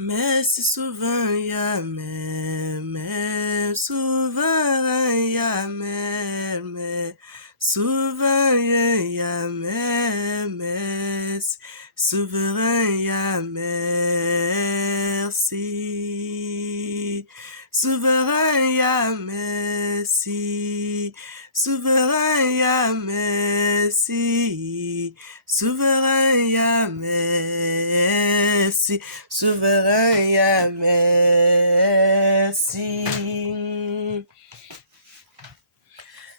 Merci souverain Yahweh, mais souverain Yahweh, mais souverain Yahweh, merci souverain Yahweh, merci souverain Yahweh, merci souverain Yahweh, merci souverain Yahweh, merci souverain Yah, merci.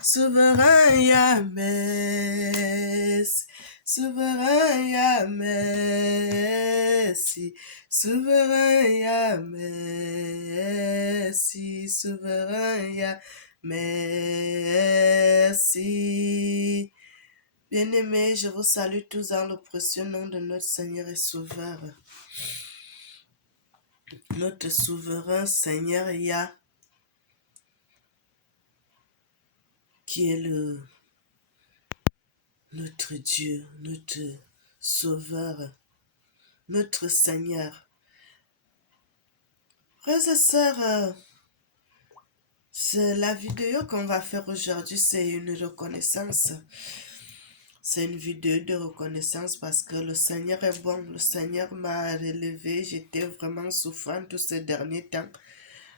Souverain Yah, merci. Souverain Yah, merci. Souverain Yah, merci. Souverain Yah, merci. Bien-aimés, je vous salue tous dans le précieux nom de notre Seigneur et Sauveur. Notre souverain Seigneur Yah, qui est notre Dieu, notre Sauveur, notre Seigneur. Frères et sœurs, c'est la vidéo qu'on va faire aujourd'hui, c'est une reconnaissance. C'est une vidéo de reconnaissance parce que le Seigneur est bon. Le Seigneur m'a relevé. J'étais vraiment souffrante tous ces derniers temps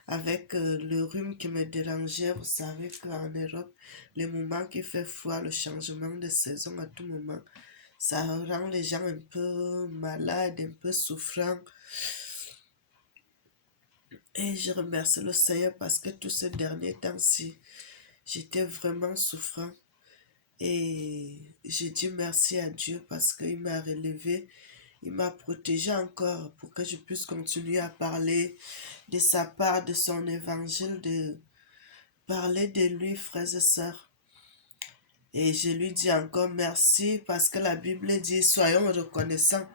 avec le rhume qui me dérangeait. Vous savez qu'en Europe, les moments qui fait froid, le changement de saison à tout moment, ça rend les gens un peu malades, un peu souffrants. Et je remercie le Seigneur parce que tous ces derniers temps-ci, j'étais vraiment souffrant. Et j'ai dit merci à Dieu parce qu'il m'a relevé, il m'a protégé encore pour que je puisse continuer à parler de sa part, de son évangile, de parler de lui, frères et sœurs. Et je lui dis encore merci parce que la Bible dit soyons reconnaissants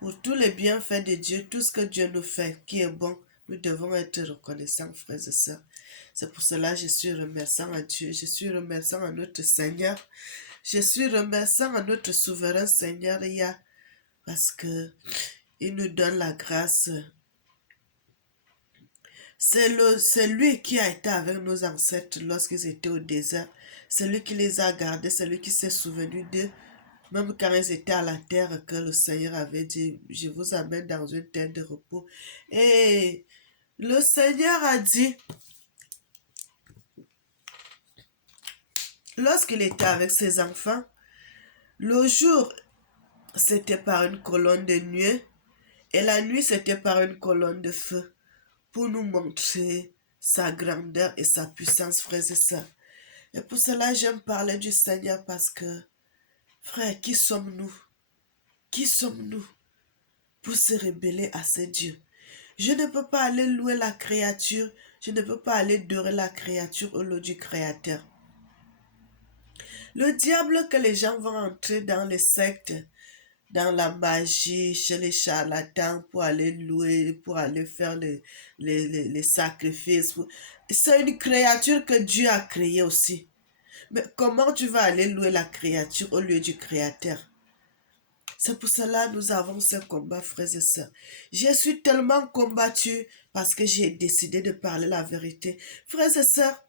pour tous les bienfaits de Dieu, tout ce que Dieu nous fait qui est bon. Nous devons être reconnaissants, frères et sœurs. C'est pour cela que je suis remerciant à Dieu, je suis remerciant à notre Seigneur. Je suis remerciant à notre souverain Seigneur Yah parce que il nous donne la grâce. C'est lui qui a été avec nos ancêtres lorsqu'ils étaient au désert. C'est lui qui les a gardés, c'est lui qui s'est souvenu d'eux. Même quand ils étaient à la terre, que le Seigneur avait dit, je vous amène dans une terre de repos. Et le Seigneur a dit, lorsqu'il était avec ses enfants, le jour, c'était par une colonne de nuée, et la nuit, c'était par une colonne de feu, pour nous montrer sa grandeur et sa puissance, frères et sœurs. Et pour cela, j'aime parler du Seigneur parce que, frère, qui sommes-nous? Qui sommes-nous pour se rebeller à ce Dieu? Je ne peux pas aller louer la créature, je ne peux pas aller adorer la créature au lieu du Créateur. Le diable que les gens vont entrer dans les sectes, dans la magie, chez les charlatans, pour aller louer, pour aller faire les sacrifices. C'est une créature que Dieu a créée aussi. Mais comment tu vas aller louer la créature au lieu du Créateur? C'est pour cela que nous avons ce combat, frères et sœurs. Je suis tellement combattu parce que j'ai décidé de parler la vérité. Frères et sœurs,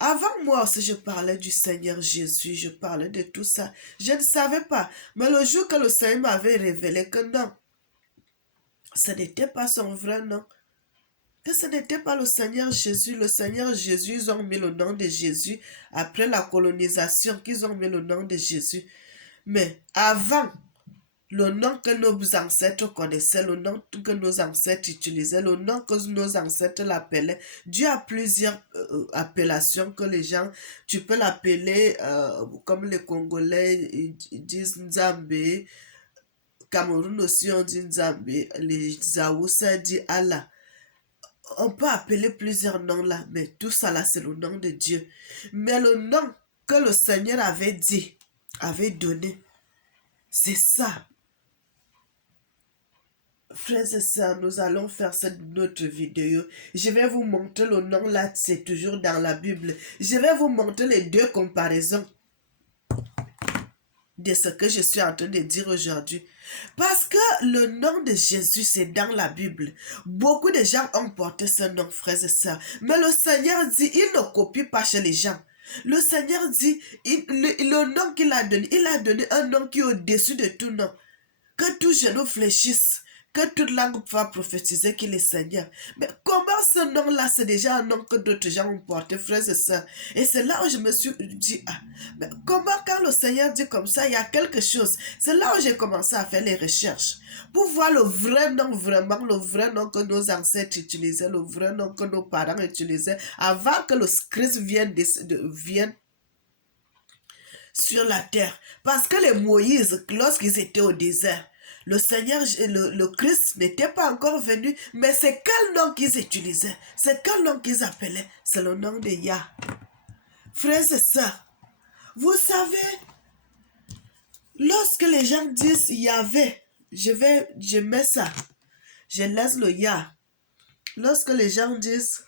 avant moi aussi, je parlais du Seigneur Jésus, je parlais de tout ça. Je ne savais pas. Mais le jour que le Seigneur m'avait révélé que non, ce n'était pas son vrai nom, que ce n'était pas le Seigneur Jésus. Le Seigneur Jésus, ils ont mis le nom de Jésus après la colonisation, qu'ils ont mis le nom de Jésus. Mais avant, le nom que nos ancêtres connaissaient, le nom que nos ancêtres utilisaient, le nom que nos ancêtres l'appelaient. Dieu a plusieurs appellations que les gens, tu peux l'appeler comme les Congolais ils disent Nzambe, Cameroun aussi on dit Nzambe, les Aoussa disent Allah. On peut appeler plusieurs noms là, mais tout ça là c'est le nom de Dieu. Mais le nom que le Seigneur avait dit, avait donné, c'est ça. Frères et sœurs, nous allons faire cette autre vidéo. Je vais vous montrer le nom là, c'est toujours dans la Bible. Je vais vous montrer les deux comparaisons de ce que je suis en train de dire aujourd'hui. Parce que le nom de Jésus, c'est dans la Bible. Beaucoup de gens ont porté ce nom, frères et sœurs. Mais le Seigneur dit, il ne copie pas chez les gens. Le Seigneur dit, le nom qu'il a donné, il a donné un nom qui est au-dessus de tout nom. Que tout genou fléchisse, que toute langue va prophétiser qu'il est Seigneur. Mais comment ce nom-là, c'est déjà un nom que d'autres gens ont porté, frères et sœurs. Et c'est là où je me suis dit, ah, mais comment quand le Seigneur dit comme ça, il y a quelque chose. C'est là où j'ai commencé à faire les recherches. Pour voir le vrai nom, vraiment, le vrai nom que nos ancêtres utilisaient, le vrai nom que nos parents utilisaient, avant que le Christ vienne sur la terre. Parce que les Moïse, lorsqu'ils étaient au désert, le Seigneur, le Christ n'était pas encore venu, mais c'est quel nom qu'ils utilisaient? C'est quel nom qu'ils appelaient? C'est le nom de Yah. Frères et sœurs, vous savez, lorsque les gens disent Yahvé, je mets ça, je laisse le Yah. Lorsque les gens disent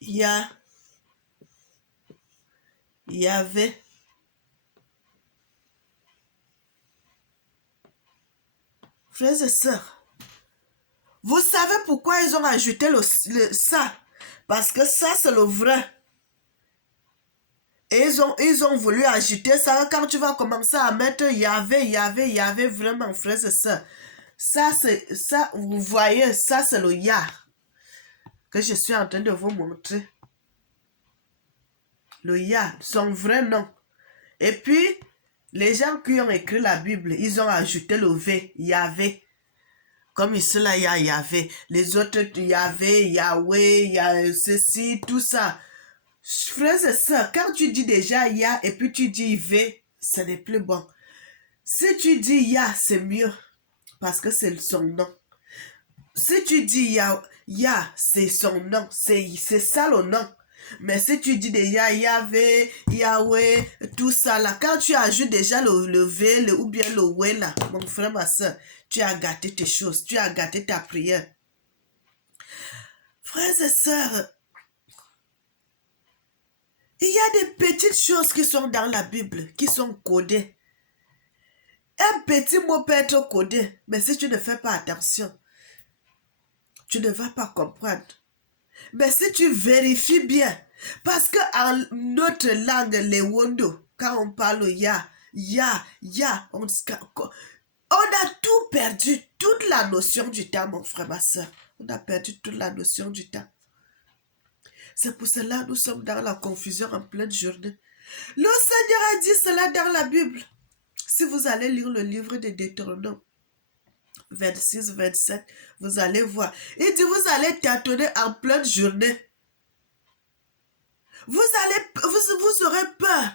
Yah, Yahvé, frères et sœurs, vous savez pourquoi ils ont ajouté ça? Parce que ça, c'est le vrai. Et ils ont voulu ajouter ça. Quand tu vas commencer à mettre Yahvé, vraiment, frères et sœurs. Ça, vous voyez, ça, c'est le Yah que je suis en train de vous montrer. Le Yah, son vrai nom. Et puis, les gens qui ont écrit la Bible, ils ont ajouté le V, Yahvé. Comme ici, là, il y a Yahvé. Les autres, Yahvé, Yahweh, ceci, tout ça. Frères et sœurs, quand tu dis déjà Yah et puis tu dis V, ce n'est plus bon. Si tu dis Yah, c'est mieux parce que c'est son nom. Si tu dis Yah, c'est son nom, c'est ça le nom. Mais si tu dis déjà Yahvé, Yahweh, tout ça là, quand tu ajoutes déjà le V ou bien le ouais là, mon frère, ma soeur, tu as gâté tes choses, tu as gâté ta prière. Frères et sœurs, il y a des petites choses qui sont dans la Bible, qui sont codées. Un petit mot peut être codé, mais si tu ne fais pas attention, tu ne vas pas comprendre. Mais si tu vérifies bien, parce qu'en notre langue, les Wondo, quand on parle ya, on a tout perdu, toute la notion du temps, mon frère, ma soeur. On a perdu toute la notion du temps. C'est pour cela que nous sommes dans la confusion en pleine journée. Le Seigneur a dit cela dans la Bible. Si vous allez lire le livre de Deutéronome 26, 27, vous allez voir. Il dit, vous allez tâtonner en pleine journée. Vous aurez peur.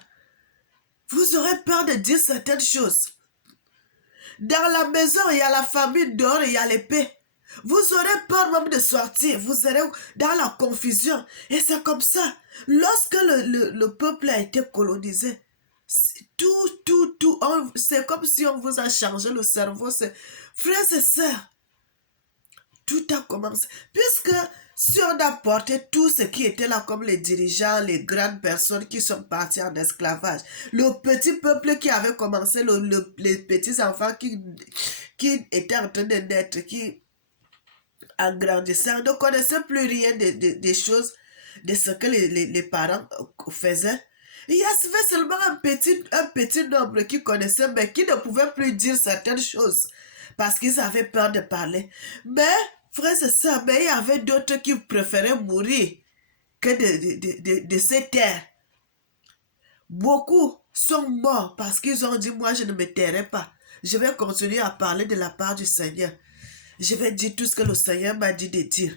Vous aurez peur de dire certaines choses. Dans la maison, il y a la famille, dehors, il y a l'épée. Vous aurez peur même de sortir. Vous serez dans la confusion. Et c'est comme ça. Lorsque le peuple a été colonisé, tout, c'est comme si on vous a changé le cerveau. Frères et sœurs, tout a commencé. Puisque si on a porté tout ce qui était là, comme les dirigeants, les grandes personnes qui sont parties en esclavage, le petit peuple qui avait commencé, les petits enfants qui étaient en train de naître, qui en grandissant, ne connaissaient plus rien des choses, de ce que les parents faisaient. Il y avait seulement un petit nombre qui connaissaient, mais qui ne pouvaient plus dire certaines choses parce qu'ils avaient peur de parler. Mais, frères et sœurs, mais il y avait d'autres qui préféraient mourir que de ces terres. Beaucoup sont morts parce qu'ils ont dit, moi je ne me tairai pas. Je vais continuer à parler de la part du Seigneur. Je vais dire tout ce que le Seigneur m'a dit de dire.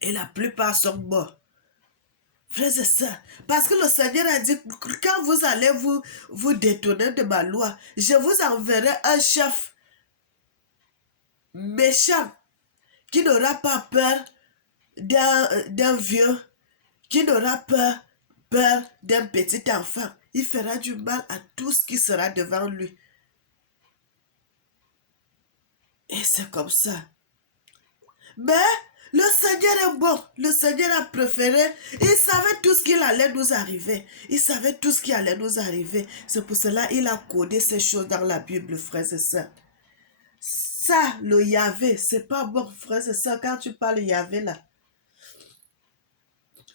Et la plupart sont morts. Frères et sœurs, parce que le Seigneur a dit, quand vous allez vous détourner de ma loi, je vous enverrai un chef méchant qui n'aura pas peur d'un vieux, qui n'aura peur d'un petit enfant. Il fera du mal à tout ce qui sera devant lui. Et c'est comme ça. Mais Le Seigneur est bon. Le Seigneur a préféré. Il savait tout ce qu'il allait nous arriver. Il savait tout ce qui allait nous arriver. C'est pour cela qu'il a codé ces choses dans la Bible, frères et sœurs. Ça, le Yahvé, c'est pas bon, frères et sœurs. Quand tu parles Yahvé là,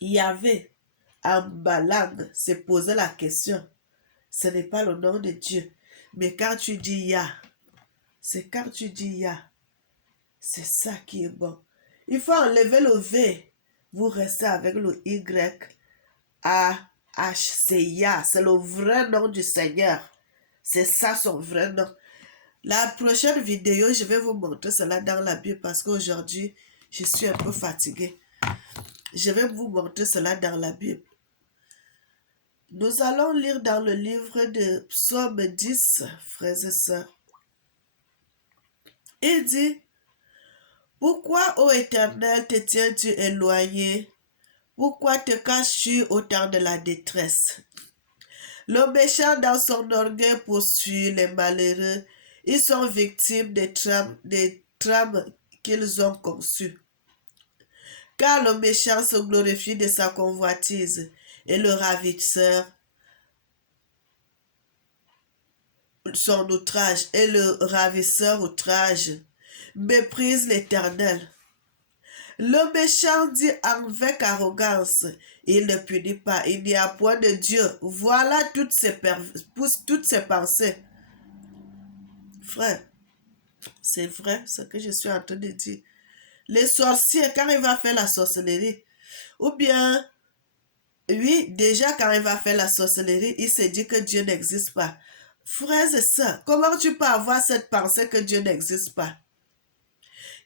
Yahvé, en langue, c'est poser la question. Ce n'est pas le nom de Dieu. Mais quand tu dis Yah, c'est quand tu dis Yah. C'est ça qui est bon. Il faut enlever le V. Vous restez avec le Y. A, H, c'est Yah. C'est le vrai nom du Seigneur. C'est ça son vrai nom. La prochaine vidéo, je vais vous montrer cela dans la Bible parce qu'aujourd'hui, je suis un peu fatiguée. Je vais vous montrer cela dans la Bible. Nous allons lire dans le livre de Psaume 10, frères et sœurs. Il dit, « Pourquoi, ô Éternel, te tiens-tu éloigné? Pourquoi te caches-tu au temps de la détresse? Le méchant dans son orgueil poursuit les malheureux. Ils sont victimes des trames qu'ils ont conçues. Car le méchant se glorifie de sa convoitise et le ravisseur son outrage et le ravisseur outrage méprise l'Éternel. Le méchant dit avec arrogance, il ne punit pas, il n'y a point de Dieu. Voilà toutes ses pensées. Frère, c'est vrai ce que je suis en train de dire. Les sorciers, quand il va faire la sorcellerie, ou bien, oui, déjà quand il va faire la sorcellerie, il se dit que Dieu n'existe pas. Frères et sœurs, comment tu peux avoir cette pensée que Dieu n'existe pas?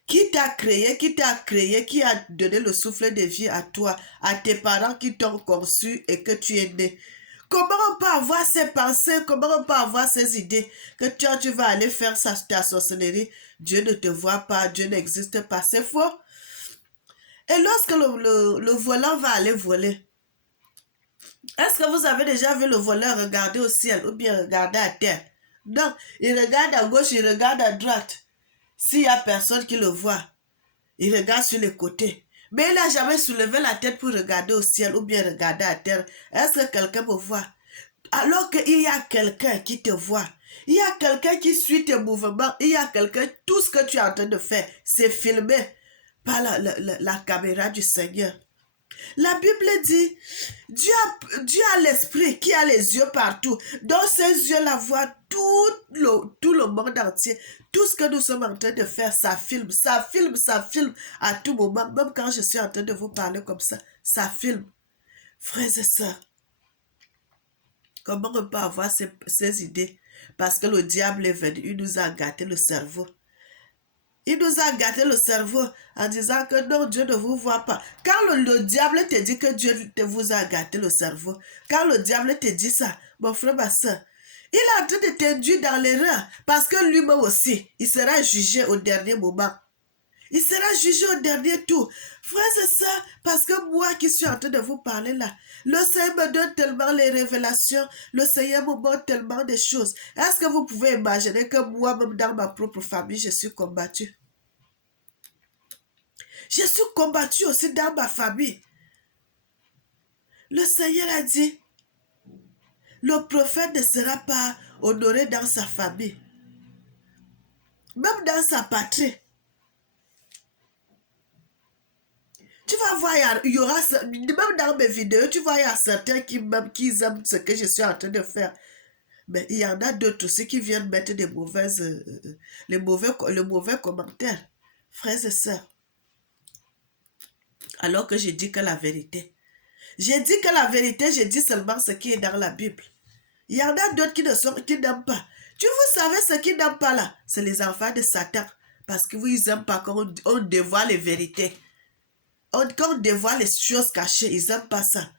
Qui t'a créé, qui a donné le souffle de vie à toi, à tes parents qui t'ont conçu et que tu es né? Comment on peut avoir ces pensées, comment on peut avoir ces idées que tu vas aller faire ta sorcellerie, Dieu ne te voit pas, Dieu n'existe pas, c'est faux. Et lorsque le volant va aller voler, est-ce que vous avez déjà vu le voleur regarder au ciel ou bien regarder à terre? Non, il regarde à gauche, il regarde à droite. S'il n'y a personne qui le voit, il regarde sur les côtés. Mais il n'a jamais soulevé la tête pour regarder au ciel ou bien regarder à terre. Est-ce que quelqu'un me voit? Alors qu'il y a quelqu'un qui te voit. Il y a quelqu'un qui suit tes mouvements. Il y a quelqu'un, tout ce que tu es en train de faire, c'est filmé par la caméra du Seigneur. La Bible dit, Dieu a l'esprit qui a les yeux partout. Dans ses yeux, la voix, tout le monde entier. Tout ce que nous sommes en train de faire, ça filme à tout moment. Même quand je suis en train de vous parler comme ça filme. Frères et sœurs, comment on peut avoir ces idées? Parce que le diable est venu, il nous a gâté le cerveau. Il nous a gâté le cerveau en disant que non, Dieu ne vous voit pas. Quand le diable te dit que Dieu vous a gâté le cerveau, quand le diable te dit ça, mon frère, ma soeur, il est en train de t'induire dans l'erreur parce que lui-même aussi, il sera jugé au dernier moment. Il sera jugé au dernier tour. Frères et sœurs, parce que moi qui suis en train de vous parler là, le Seigneur me donne tellement les révélations, le Seigneur me montre tellement de choses. Est-ce que vous pouvez imaginer que moi-même dans ma propre famille, je suis combattue? Je suis combattue aussi dans ma famille. Le Seigneur a dit, le prophète ne sera pas honoré dans sa famille, même dans sa patrie. Tu vas voir, il y aura, même dans mes vidéos, tu vois, il y a certains qui aiment ce que je suis en train de faire. Mais il y en a d'autres aussi qui viennent mettre les mauvais commentaires. Frères et sœurs, alors que je dis que la vérité. J'ai dit que la vérité, je dis seulement ce qui est dans la Bible. Il y en a d'autres qui n'aiment pas. Vous savez ce qu'ils n'aiment pas là? C'est les enfants de Satan. Parce que ils n'aiment pas quand on dévoile les vérités. Quand on dévoile les choses cachées, ils n'aiment pas ça.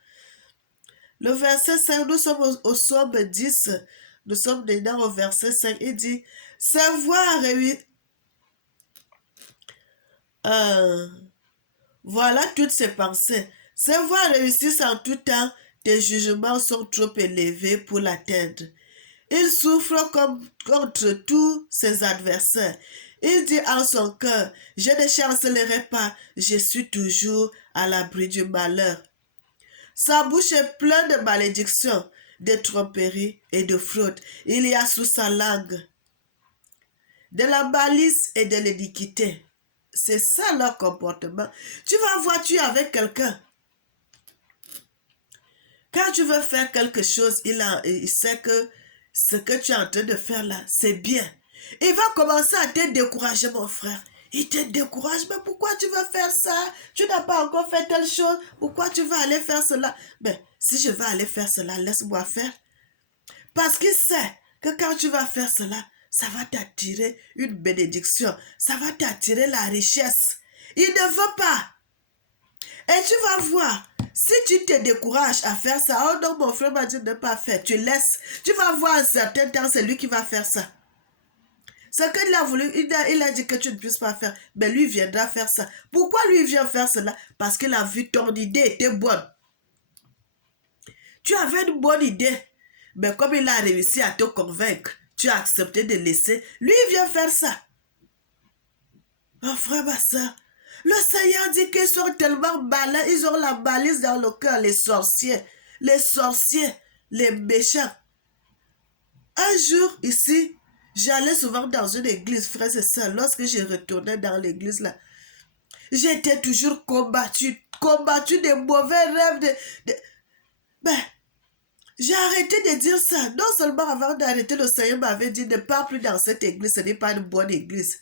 Le verset 5, nous sommes au Psaume 10, nous sommes dedans au verset 5, il dit, savoir voilà toutes ses pensées. Savoir réussir en tout temps, tes jugements sont trop élevés pour l'atteindre. Il souffre contre tous ses adversaires. Il dit en son cœur, je ne chancellerai pas, je suis toujours à l'abri du malheur. Sa bouche est pleine de malédictions, de tromperies et de fraude. Il y a sous sa langue de la malice et de l'iniquité. C'est ça leur comportement. Tu vas voir, tu es avec quelqu'un. Quand tu veux faire quelque chose, il sait que ce que tu es en train de faire là, c'est bien. Il va commencer à te décourager, mon frère. Il te décourage, mais pourquoi tu veux faire ça? Tu n'as pas encore fait telle chose. Pourquoi tu vas aller faire cela? Mais si je vais aller faire cela, laisse-moi faire. Parce qu'il sait que quand tu vas faire cela, ça va t'attirer une bénédiction. Ça va t'attirer la richesse. Il ne veut pas. Et tu vas voir, si tu te décourages à faire ça, oh non, mon frère m'a dit de ne pas faire, tu laisses. Tu vas voir un certain temps, c'est lui qui va faire ça. Ce qu'il a voulu, il a dit que tu ne puisses pas faire, mais lui viendra faire ça. Pourquoi lui vient faire cela? Parce qu'il a vu ton idée était bonne. Tu avais une bonne idée, mais comme il a réussi à te convaincre, tu as accepté de laisser, lui il vient faire ça. Oh frère, ma soeur, le Seigneur dit qu'ils sont tellement malins, ils ont la malice dans le cœur, les sorciers, les méchants. Un jour, ici, j'allais souvent dans une église, frères et sœurs, lorsque je retournais dans l'église là, j'étais toujours combattu des mauvais rêves, Ben, j'ai arrêté de dire ça. Non seulement avant d'arrêter, le Seigneur m'avait dit ne pars plus dans cette église, ce n'est pas une bonne église.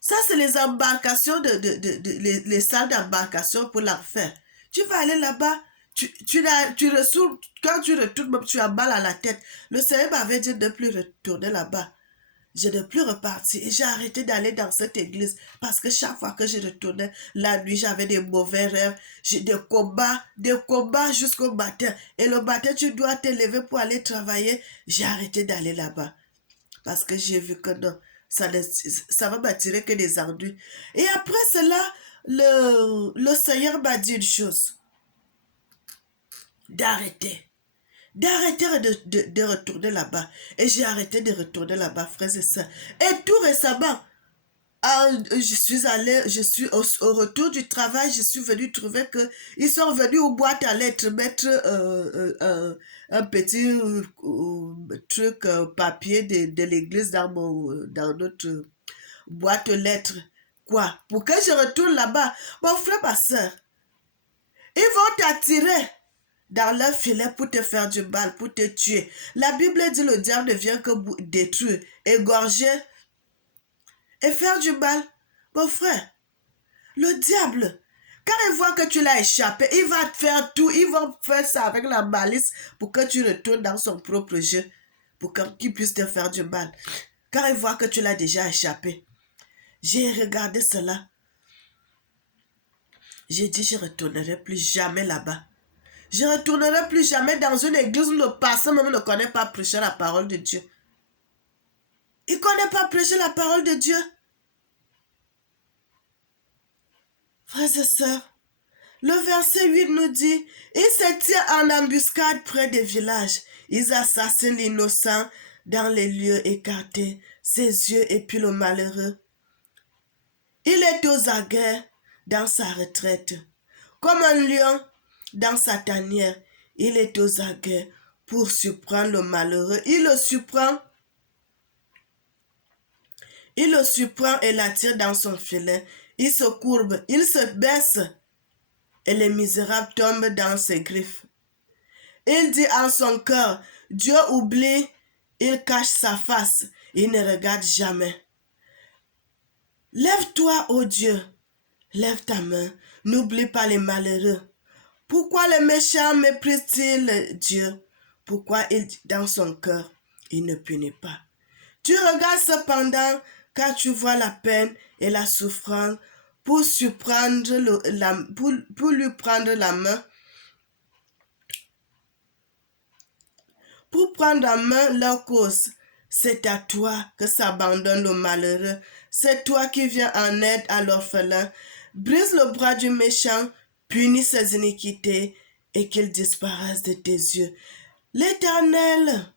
Ça, c'est les embarcations, les salles d'embarcation pour l'enfer. Tu vas aller là-bas, tu ressors, quand tu retournes, même tu as mal à la tête. Le Seigneur m'avait dit de ne plus retourner là-bas. Je ne plus repartir et j'ai arrêté d'aller dans cette église parce que chaque fois que je retournais la nuit, j'avais des mauvais rêves, des combats jusqu'au matin. Et le matin, tu dois te lever pour aller travailler. J'ai arrêté d'aller là-bas parce que j'ai vu que non, ça va m'attirer que des ennuis. Et après cela, le Seigneur m'a dit une chose, d'arrêter. D'arrêter de retourner là-bas. Et j'ai arrêté de retourner là-bas, frères et sœurs. Et tout récemment, je suis au retour du travail, je suis venu trouver que ils sont venus aux boîtes à lettres mettre un petit truc papier de l'église dans notre boîte aux lettres. Quoi? Pour que je retourne là-bas. Mon frère, ma soeur, ils vont t'attirer dans leur filet pour te faire du mal, pour te tuer. La Bible dit le diable ne vient que détruire, égorger et faire du mal. Mon frère, le diable, quand il voit que tu l'as échappé, il va te faire tout, il va faire ça avec la malice pour que tu retournes dans son propre jeu, pour qu'il puisse te faire du mal. Quand il voit que tu l'as déjà échappé, j'ai regardé cela. J'ai dit, je ne retournerai plus jamais là-bas. Je ne retournerai plus jamais dans une église où le pasteur même ne connaît pas prêcher la parole de Dieu. Il ne connaît pas prêcher la parole de Dieu. Frères et sœurs, le verset 8 nous dit, ils se tiennent en embuscade près des villages. Ils assassinent l'innocent dans les lieux écartés. Ses yeux épient le malheureux. Il est aux aguets dans sa retraite. Comme un lion dans sa tanière, il est aux aguets pour surprendre le malheureux. Il le surprend et l'attire dans son filet. Il se courbe, il se baisse et les misérables tombent dans ses griffes. Il dit en son cœur, Dieu oublie, il cache sa face, il ne regarde jamais. Lève-toi, ô Dieu, lève ta main, n'oublie pas les malheureux. Pourquoi les méchants méprisent-ils Dieu? Pourquoi il dit dans son cœur, il ne punit pas? Tu regardes cependant quand tu vois la peine et la souffrance pour lui prendre la main, pour prendre en main leur cause. C'est à toi que s'abandonne le malheureux. C'est toi qui viens en aide à l'orphelin. Brise le bras du méchant, punis ses iniquités et qu'il disparaisse de tes yeux. L'Éternel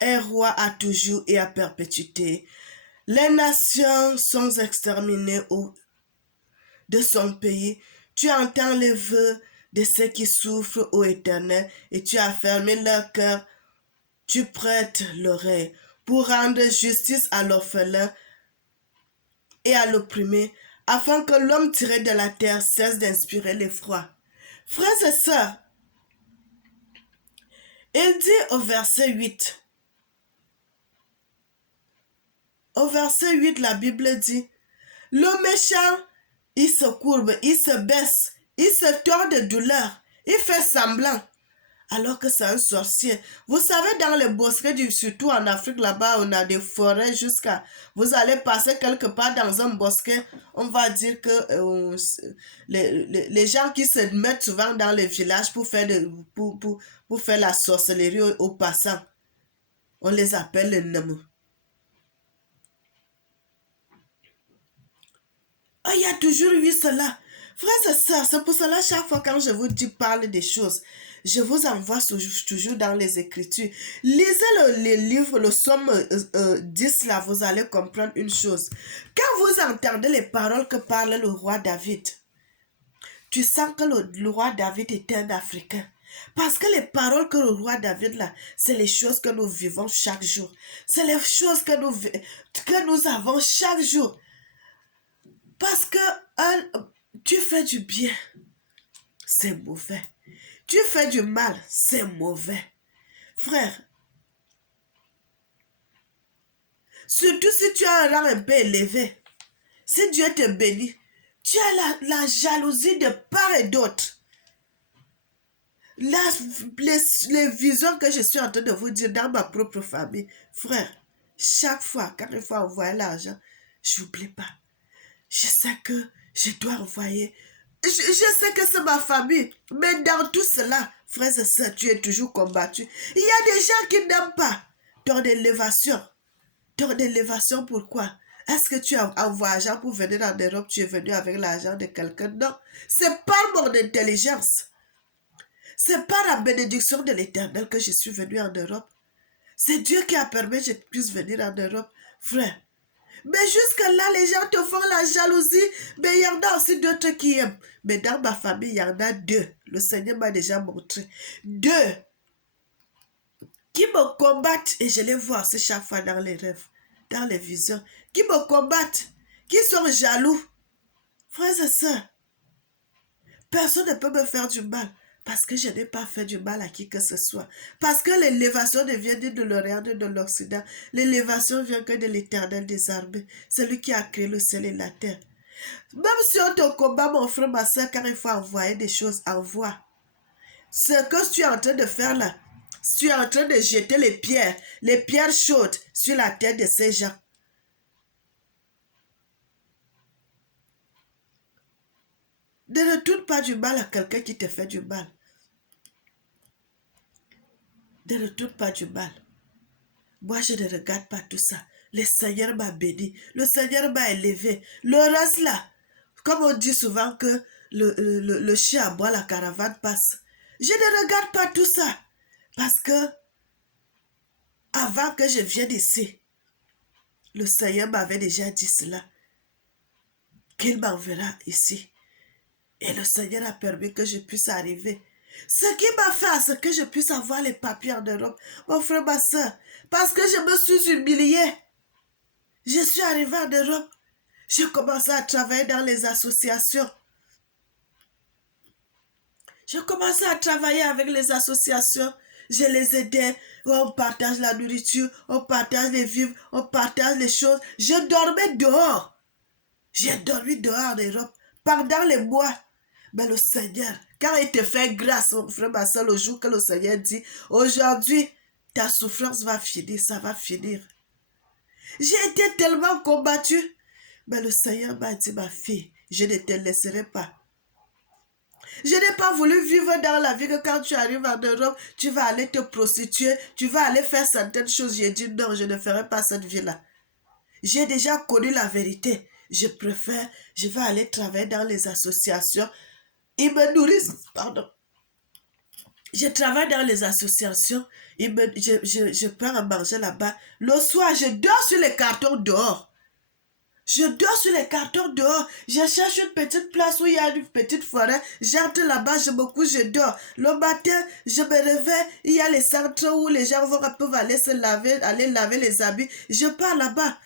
est roi à toujours et à perpétuité. Les nations sont exterminées de son pays. Tu entends les vœux de ceux qui souffrent, ô Éternel, et tu as fermé leur cœur. Tu prêtes l'oreille pour rendre justice à l'orphelin et à l'opprimé, afin que l'homme tiré de la terre cesse d'inspirer l'effroi. Frères et sœurs, il dit au verset 8, la Bible dit, le méchant, il se courbe, il se baisse, il se tord de douleur, il fait semblant, alors que c'est un sorcier. Vous savez, dans les bosquets, surtout en Afrique, là-bas, on a des forêts jusqu'à... Vous allez passer quelque part dans un bosquet, on va dire que les gens qui se mettent souvent dans les villages pour faire, pour faire la sorcellerie aux passants, on les appelle les Nemu. Oh, il y a toujours eu cela. Frères et sœurs, c'est pour cela, chaque fois quand je vous dis parle des choses, je vous envoie toujours dans les Écritures. Lisez le livre, le Somme 10, là, vous allez comprendre une chose. Quand vous entendez les paroles que parle le roi David, tu sens que le roi David est un Africain. Parce que les paroles que le roi David, là, c'est les choses que nous vivons chaque jour. C'est les choses que nous avons chaque jour. Parce que tu fais du bien, c'est mauvais. Tu fais du mal, c'est mauvais. Frère, surtout si tu as un rang un peu élevé, si Dieu te bénit, tu as la jalousie de part et d'autre. Les visions que je suis en train de vous dire dans ma propre famille, frère, chaque fois, quand il faut envoyer l'argent, je n'oublie pas. Je sais que je dois envoyer. Je sais que c'est ma famille. Mais dans tout cela, frères et sœurs, tu es toujours combattu. Il y a des gens qui n'aiment pas ton élévation. Ton élévation, pourquoi? Est-ce que tu as envoyé l'argent pour venir en Europe? Tu es venu avec l'argent de quelqu'un? Non. C'est pas mon intelligence. C'est pas la bénédiction de l'Éternel que je suis venu en Europe. C'est Dieu qui a permis que je puisse venir en Europe. Frère, mais jusque-là, les gens te font la jalousie. Mais il y en a aussi d'autres qui aiment. Mais dans ma famille, il y en a deux. Le Seigneur m'a déjà montré. Deux qui me combattent. Et je les vois aussi chaque fois dans les rêves, dans les visions. Qui me combattent. Qui sont jaloux. Frères et sœurs, personne ne peut me faire du mal. Parce que je n'ai pas fait du mal à qui que ce soit. Parce que l'élévation ne vient ni de l'Orient ni de l'Occident. L'élévation vient que de l'Éternel des armées. Celui qui a créé le ciel et la terre. Même si on te combat, mon frère, ma soeur, quand il faut envoyer des choses, envoie. Ce que tu es en train de faire là, tu es en train de jeter les pierres chaudes sur la tête de ces gens. Ne retourne pas du mal à quelqu'un qui te fait du mal. Ne retourne pas du mal. Moi, je ne regarde pas tout ça. Le Seigneur m'a béni. Le Seigneur m'a élevé. Le reste là, comme on dit souvent que le chien aboie, la caravane passe. Je ne regarde pas tout ça. Parce que, avant que je vienne ici, le Seigneur m'avait déjà dit cela. Qu'il m'enverra ici. Et le Seigneur a permis que je puisse arriver. Ce qui m'a fait à ce que je puisse avoir les papiers en Europe, mon frère, ma soeur, parce que je me suis humiliée. Je suis arrivée en Europe. J'ai commencé à travailler dans les associations. J'ai commencé à travailler avec les associations. Je les aidais. On partage la nourriture, on partage les vivres, on partage les choses. Je dormais dehors. J'ai dormi dehors en Europe pendant les mois. Mais le Seigneur, quand il te fait grâce, mon frère, ma soeur, le jour que le Seigneur dit, aujourd'hui, ta souffrance va finir, ça va finir. J'ai été tellement combattue. Mais le Seigneur m'a dit, ma fille, je ne te laisserai pas. Je n'ai pas voulu vivre dans la vie que quand tu arrives en Europe, tu vas aller te prostituer, tu vas aller faire certaines choses. J'ai dit non, je ne ferai pas cette vie-là. J'ai déjà connu la vérité. Je vais aller travailler dans les associations. Ils me nourrissent, pardon. Je travaille dans les associations. Je pars à manger là-bas. Le soir, je dors sur les cartons dehors. Je dors sur les cartons dehors. Je cherche une petite place où il y a une petite forêt. J'entre là-bas, je me couche, je dors. Le matin, je me réveille. Il y a les centres où les gens peuvent aller se laver, aller laver les habits. Je pars là-bas.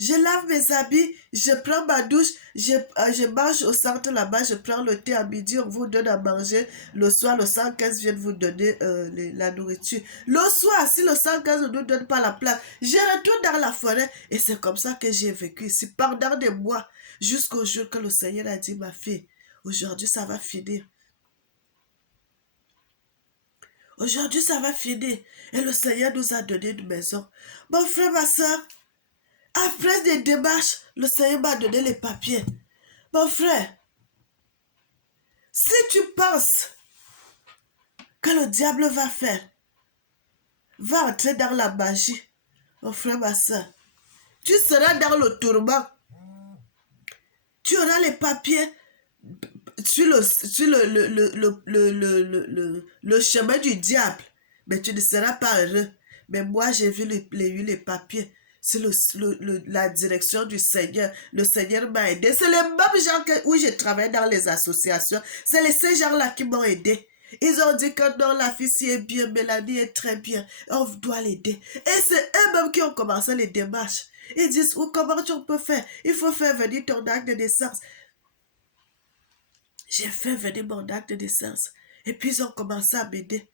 Je lave mes habits, je prends ma douche, je mange au centre là-bas, je prends le thé à midi, on vous donne à manger. Le soir, le 115 vient de vous donner la nourriture. Le soir, si le 115 ne nous donne pas la place, je retourne dans la forêt. Et c'est comme ça que j'ai vécu ici pendant des mois, jusqu'au jour que le Seigneur a dit, ma fille, aujourd'hui ça va finir. Aujourd'hui ça va finir. Et le Seigneur nous a donné une maison. Mon frère, ma soeur, après des démarches, le Seigneur m'a donné les papiers. Mon frère, si tu penses que le diable va entrer dans la magie, mon frère, ma soeur, tu seras dans le tourment. Tu auras les papiers sur le chemin du diable, mais tu ne seras pas heureux. Mais moi, j'ai vu les papiers. C'est la direction du Seigneur. Le Seigneur m'a aidé. C'est les mêmes gens où je travaille dans les associations. C'est ces gens-là qui m'ont aidé. Ils ont dit que non, la fille si est bien, Mélanie est très bien. On doit l'aider. Et c'est eux-mêmes qui ont commencé les démarches. Ils disent, comment tu peux faire? Il faut faire venir ton acte de naissance. J'ai fait venir mon acte de naissance. Et puis ils ont commencé à m'aider.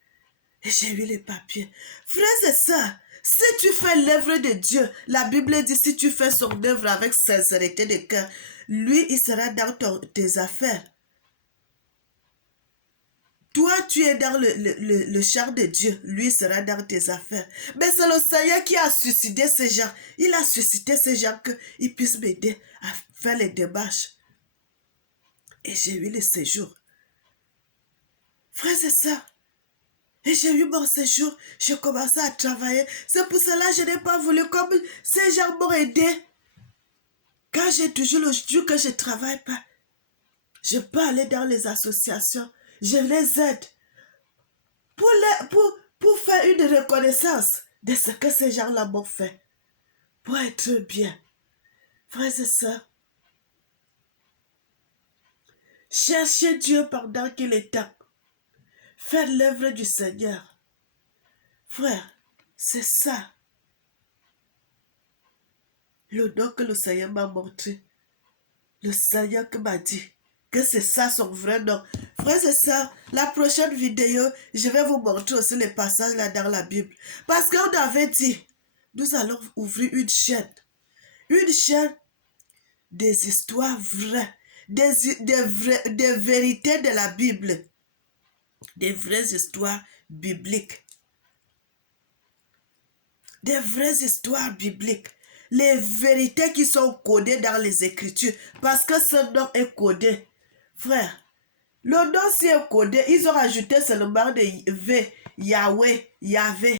Et j'ai eu les papiers. Frères et sœurs, si tu fais l'œuvre de Dieu, la Bible dit, si tu fais son œuvre avec sincérité de cœur, lui, il sera dans tes affaires. Toi, tu es dans le champ de Dieu. Lui sera dans tes affaires. Mais c'est le Seigneur qui a suscité ces gens. Il a suscité ces gens qu'ils puissent m'aider à faire les démarches. Et j'ai eu le séjour. Frères et sœurs, et j'ai eu mon séjour. J'ai commencé à travailler. C'est pour cela que je n'ai pas voulu, comme ces gens m'ont aidé. Quand j'ai toujours le jour que je ne travaille pas, je peux aller dans les associations. Je les aide pour faire une reconnaissance de ce que ces gens-là m'ont fait. Pour être bien. Frères et sœurs, cherchez Dieu pendant qu'il est temps. Faites l'œuvre du Seigneur. Frère, c'est ça. Le don que le Seigneur m'a montré. Le Seigneur qui m'a dit que c'est ça son vrai nom. Frères et sœurs, la prochaine vidéo, je vais vous montrer aussi les passages là dans la Bible. Parce qu'on avait dit, nous allons ouvrir une chaîne. Une chaîne des histoires vraies, des vérités de la Bible. Des vraies histoires bibliques. Des vraies histoires bibliques. Les vérités qui sont codées dans les Écritures. Parce que ce nom est codé. Frère, le nom si est codé, ils ont rajouté seulement de V, Yahweh, Yahvé.